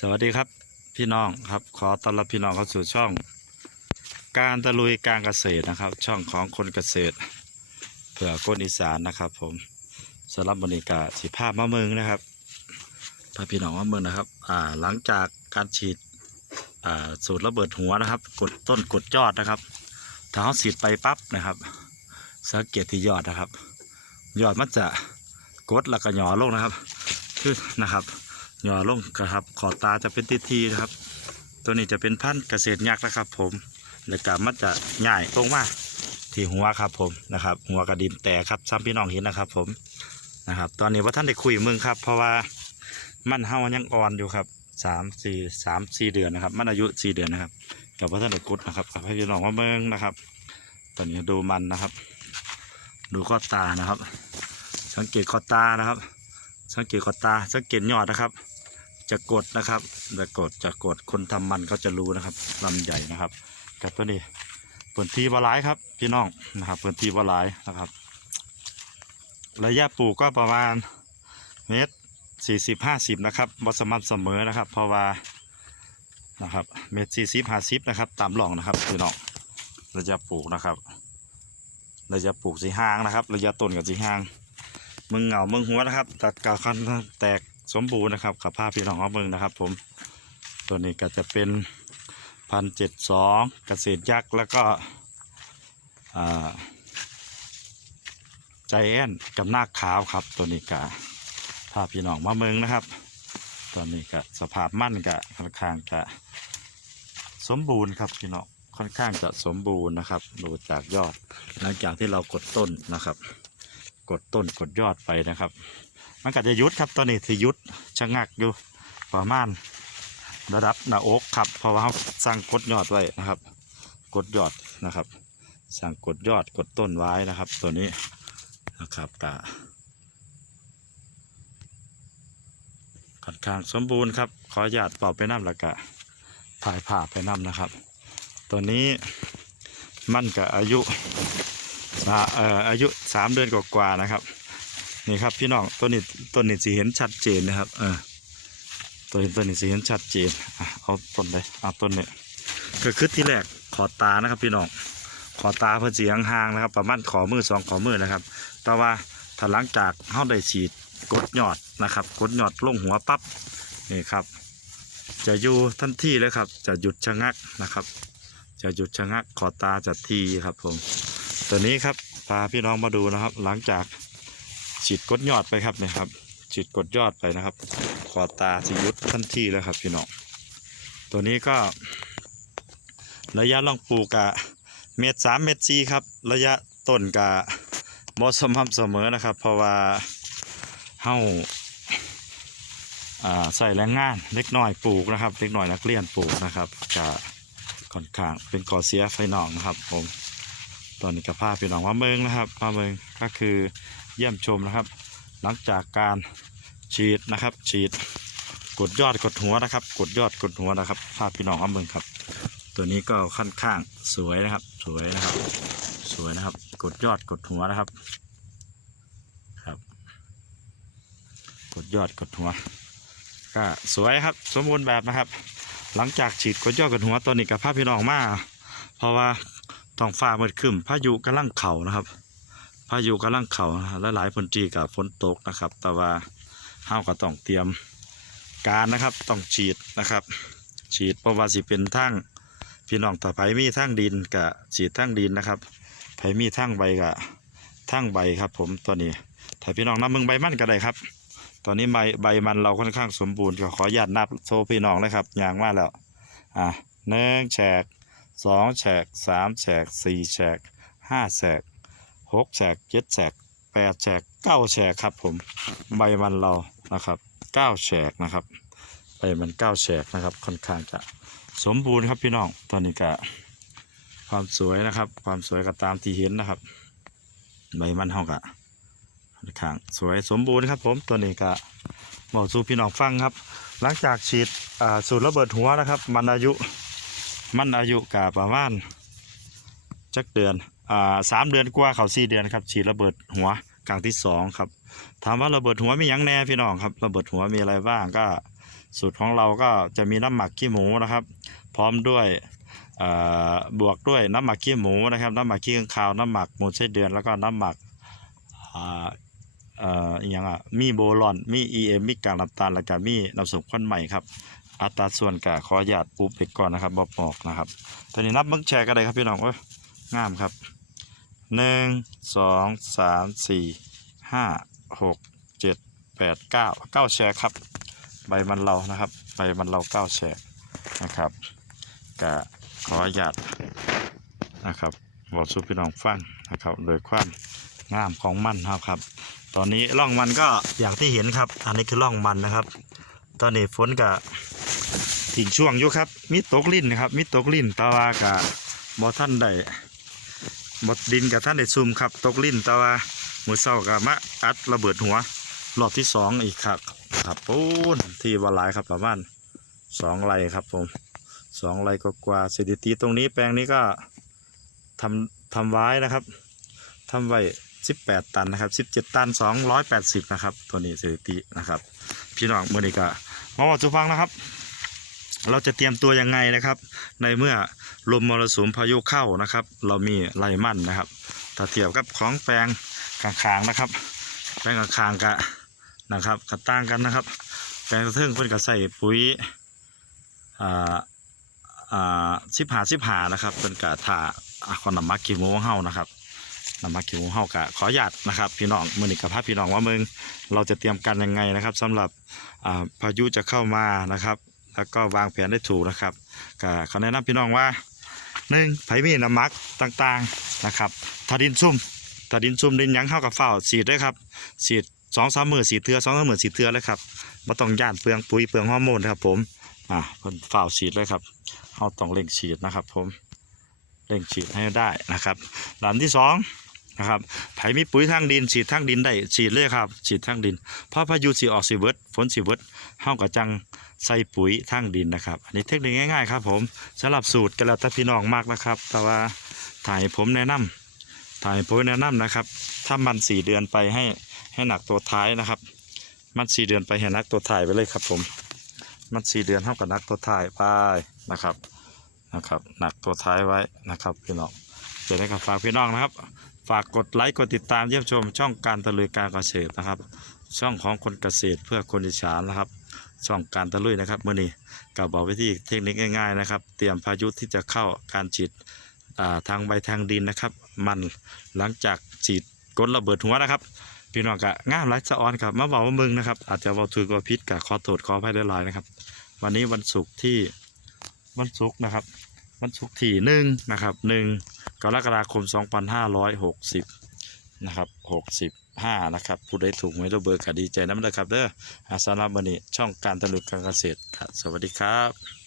สวัสดีครับพี่น้องครับ ขอต้อนรับพี่น้องเข้าสู่ช่อง การตะลุยการเกษตรนะครับ ช่องของคนเกษตรเพื่อคนอีสานนะครับ ผมสำหรับบริการสีภาพมะเมืองนะครับพาพี่น้องมะเมืองนะครับอ่าหลังจากการฉีดอ่าสูตรระเบิดหัวนะครับ กดต้นกดยอดนะครับถ้าเขาฉีดไปปั๊บนะครับ สังเกตที่ยอดนะครับ ยอดมันจะกดแล้วก็หย่อลงนะครับคือนะครับ หย่อลงนะครับ ขอตาจะเป็นทีทีๆนะครับ ตัวนี้จะเป็นพันธุ์เกษตรยักษ์นะครับ ผมแล้วก็มันจะใหญ่ตรงมาที่หัวครับผมนะครับ หัวกระดินแตกครับซ้ำพี่น้องเห็นนะครับ ผมนะครับ ตอนนี้ว่าท่านได้คุยมึงครับ เพราะว่ามันเฮายังอ่อนอยู่ครับสามสี่สามสี่เดือนนะครับ มันอายุสี่เดือนนะครับกับว่าท่านได้กุดนะครับกับให้พี่น้องว่าเมืองนะครับ ตอนนี้ดูมันนะครับ ดูข้อตานะครับ สังเกตข้อตานะครับ สังเกตขอตาสังเกตยอดนะครับ จะกดนะครับจะกดจะกดคนทำมันก็จะรู้นะครับลำใหญ่นะครับกับตัวนี้พื้นที่บหลายครับ พี่น้องนะครับพื้นที่บหลายนะครับ ระยะปลูกก็ประมาณเมตรสี่สิบห้าสิบนะครับบสม่ำเสมอนะครับ เพราะว่านะครับเมตรสี่สิบห้าสิบนะครับ ตามหล่องนะครับพี่น้องระยะปลูกนะครับระยะปลูกสีห่างนะครับ ระยะต้นกับสีห่างมึงเหงามึงหัวนะครับ ตัดกาวคันแตก สมบูรณ์นะครับขับภาพี่น้องเอามึงนะครับ ผมตัวนี้ก็จะเป็นพันเจ็ดสองเกษตรยักษ์แล้วก็ใจแอนกับน้าขาวครับ ตัวนี้ก็ภาพพี่น้องมาเมืองนะครับตอนนี้ก็สภาพมั่นก็ค่อนข้างจะสมบูรณ์ครับพี่น้องค่อนข้างจะสมบูรณ์นะครับ ดูจากยอด หลังจากที่เรากดต้นนะครับ กดต้นกดยอดไปนะครับ มันก็จะยุดครับตอนนี้ที่ยุดชะงักอยู่ประมาณระดับหน้าอกครับเพราะว่าเขาสร้างกดยอดไว้นะครับ กดยอดนะครับสร้างกดยอดกดต้นไว้นะครับ ตัวนี้นะครับกะค่อนข้างสมบูรณ์ครับ ขออนุญาตเป่าไปน้ำล้วกะถ่ายผ่าไปน้ำนะครับ ตัวนี้มันกับอายุอ่าเอ่ออายุสามเดือนกว่าๆนะครับ นี่ครับพี่น้องต้นนี้ต้นนี้สีเห็นชัดเจนนะครับเออต้นนี้ต้นนี้สีเห็นชัดเจนอะเอาต้นเลยเอาต้นเนี้ก็คือที่แรกขอตานะครับพี่น้องขอตาเพื่อเสียงห่างๆนะครับ ประมาณขอมือสองขอมือนะครับ แต่ว่าถ้าหลังจากเขาได้ฉีดกดหยอดนะครับ กดหยอดลงหัวปั๊บนี่ครับ จะอยู่ทันทีเลยครับ จะหยุดชะงักนะครับ จะหยุดชะงักขอตาจะทีครับผมตัวนี้ครับพาพี่น้องมาดูนะครับ หลังจาก ฉีดกดยอดไปครับเนี่ยครับฉีดกดยอดไปนะครับ ขอตาสิยุดทันทีแล้วครับพี่น้องตัวนี้ก็ ระยะล่องปลูกกะเมตรสามเมตรสี่ครับ ระยะต้นกะบอสม่ำเสมอนะครับ เพราะว่าเฮาอ่าใส่แรงงานเล็กน้อยปลูกนะครับ เล็กน้อยนักเรียนปลูกนะครับกะค่อนข้างเป็นก่อเสียไฟนองนะครับผมตอนนี้กับภาพี่น้องว่าเมืองนะครับมาเมืองก็คือ เยี่ยมชมนะครับ หลังจากการฉีดนะครับ ฉีดกดยอดกดหัวนะครับ กดยอดกดหัวนะครับภาพพี่น้องว่าเมืองครับ ตัวนี้ก็ค่อนข้างสวยนะครับ สวยนะครับ สวยนะครับ กดยอดกดหัวนะครับครับ กดยอดกดหัว ก็สวยครับ สมบูรณ์แบบนะครับ หลังจากฉีดกดยอดกดหัวตัวนี้กับภาพพี่น้องมา เพราะว่าท้องฟ้ามืดครึ้มพายุกำลังเข่านะครับ พายุกำลังเข่าและหลายพื้นที่กับฝนตกนะครับ แต่ว่าเฮาก็ต้องเตรียมการนะครับต้องฉีดนะครับ ฉีดเพราะว่าสิเป็นทั้งพี่น้องต่อไปมีทั้งดินกับฉีดทั้งดินนะครับไผมีทั้งใบกับทั้งใบครับ ผมตัวนี้ถ้าพี่น้องนับมึงใบมันก็ได้ครับ ตอนนี้ใบใบมันเราค่อนข้างสมบูรณ์ก็ขออนุญาตนับโชว์พี่น้องเลยครับยางมาแล้วอะหนึ่งแฉกสองแฉกสามแฉกสี่แฉกห้าแฉก หกแฉกเจ็ดแฉกแปดแฉกเก้าแฉกครับผมใบมันเรานะครับเก้าแฉกนะครับใบมันเก้าแฉกนะครับ ค่อนข้างจะสมบูรณ์ครับพี่น้องตอนนี้ก็ความสวยนะครับ ความสวยก็ตามที่เห็นนะครับ ใบมันเท่ากับค่อนข้างสวยสมบูรณ์ครับ ผมตัวนี้ก็บอสู่พี่น้องฟังครับ หลังจากฉีดอ่าสูตรระเบิดหัวนะครับ มันอายุมันอายุกะประมาณจักเดือน สามเดือนกว่าเขาสี่เดือนครับฉีดระเบิดหัวกลางที่สองครับ ถามว่าระเบิดหัวมีหยังแน่พี่น้องครับ ระเบิดหัวมีอะไรบ้างก็สูตรของเราก็จะมีน้ำหมักขี้หมูนะครับ พร้อมด้วยบวกด้วยน้ำหมักขี้หมูนะครับ น้ำหมักขี้ข้างคาวน้ำหมักหมูไส้เดือนแล้วก็น้ำหมักอย่างอะมีโบลอนมีเอ็มมีกากน้ำตาลแล้วก็มีน้ำส้มข้นใหม่ครับอัตราส่วนกะขออนุญาตปูไปก่อนนะครับบอบอกนะครับตอนนี้นับเบิ้งแชร์กันเลยครับพี่น้องโอ้ยงามครับ หนึ่งสองสามสี่ห้าหกเจ็ดแปดเก้าเก้าแชร์ครับ ใบมันเรานะครับ ใบมันเราเก้าแฉกนะครับกะขออนุญาตนะครับบอกสู่พี่น้องฟังนะครับโดยความงามของมันนะครับ ตอนนี้ร่องมันก็อย่างที่เห็นครับ อันนี้คือร่องมันนะครับ ตอนนี้ฝนกะทิ้งช่วงอยู่ครับ มีตกลิ่นนะครับ มีตกลิ่นต่ว่ากะบ่ท่านได้ บดดินกับท่านได้ซุ่มครับ ตกลิ่นแต่ว่ามือเศร้ากะมาอัดระเบิดหัว รอบที่สองอีกครับครับปูนที่วาหลายครับประมาณสองไรครับผมสองไรก็กว่าสถิติตรงนี้แปลงนี้ก็ทำทำไว้นะครับทำไว้สิบแปดตันนะครับสิบเจ็ดตันสองร้อยแปดสิบนะครับ ตัวนี้สถิตินะครับ พี่น้องเมื่อนี้ก็มาบอกจุฟังนะครับ เราจะเตรียมตัวยังไงนะครับ ในเมื่อลมมรสุมพายุเข้านะครับ เรามีไรมั่นนะครับถ้าเทียบกับของแปลงข้างๆนะครับ แปลงข้างๆกะนะครับกระต่างกันนะครับ แปลงกระเทิงเพิ่นก็ใส่ปุ๋ยอ่าอ่าสิบหาสิบหานะครับเป็นกะถ่าอะคนนำมักกี่โมงเฮานะครับนำมักกี่โมงเฮากะขออนุญาตนะครับ พี่น้องมือนี้กับพาพี่น้องว่าเมืองเราจะเตรียมกันยังไงนะครับสำหรับอ่าพายุจะเข้ามานะครับ แล้วก็วางแผนได้ถูกนะครับก็เขอแนะนำพี่น้องว่าหนึ่งไผ่มีน้ำมักต่างๆนะครับถ้าดินซุ่มถ้าดินซุ่มดินยังเข้ากับเฝ้าสีดด้วยครับสีดสองสามหมื่นสีเทือสองสามหมื่นสีเทือเลยครับไม่ต้องย่านเปลืองปุ๋ยเปลืองฮอร์โมนนะครับผมอ่าเพิ่นเฝ่าวฉีดเลยครับเราต้องเร่งฉีดนะครับผมเร่งฉีดให้ได้นะครับหลันที่สองนะครับไผมีปุ๋ยทางดินฉีดทางดินได้ฉีดเลยครับฉีดทางดินเพราะพายุสีออกสีเวิร์ดฝนสีเวิร์ดเฮาก็จัง ใส่ปุ๋ยทางดินนะครับ อันนี้เทคนิคง่ายๆครับผมสำหรับสูตรกันแล้วแต่พี่น้องมากนะครับ แต่ว่าถ่ายผมแนะนำถ่ายผมแนะนำนะครับ ถ้ามันสี่เดือนไปให้ให้หนักตัวท้ายนะครับ มันสี่เดือนไปให้นักตัวถ่ายไปเลยครับผม มันสี่เดือนเท่ากับนักตัวถ่ายไปนะครับนะครับ หนักตัวท้ายไว้นะครับพี่น้องเดี๋ยวได้กับฝากพี่น้องนะครับ ฝากกดไลค์กดติดตามเยี่ยมชม ช่องการตะลุยการเกษตรนะครับ ช่องของคนเกษตรเพื่อคนอีสานนะครับ ช่องการตะลุยนะครับเมื่อนี้กับบอกวิธีเทคนิคง่ายๆนะครับ เตรียมพายุที่จะเข้าการฉีดทางใบทางดินนะครับ มันหลังจากฉีดกดระเบิดหัวนะครับ พี่น้องกะง่ามไลฟ์สะออนครับมาบอกว่ามึงนะครับ อาจจะเว่าถือว่าพิษกะขอโทษขออภัยได้หลายนะครับ วันนี้วันศุกร์ที่วันศุกร์นะครับ วันศุกร์ที่หนึ่งนะครับหนึ่งกรกฎาคม 2560 นะครับ ห้านะครับผู้ใดถูกไหมตัวเบอร์ก็ดีใจน้ำเลยครับเด้ออาสารับวันนี้ช่องการตะลุกการเกษตรครับสวัสดีครับ